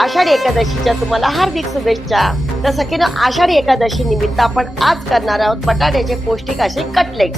आषाढी एकादशीच्या तुम्हाला हार्दिक शुभेच्छा. तर सखीनो, आषाढी एकादशी निमित्त आपण आज करणार आहोत बटाट्याचे पौष्टिक असे कटलेट.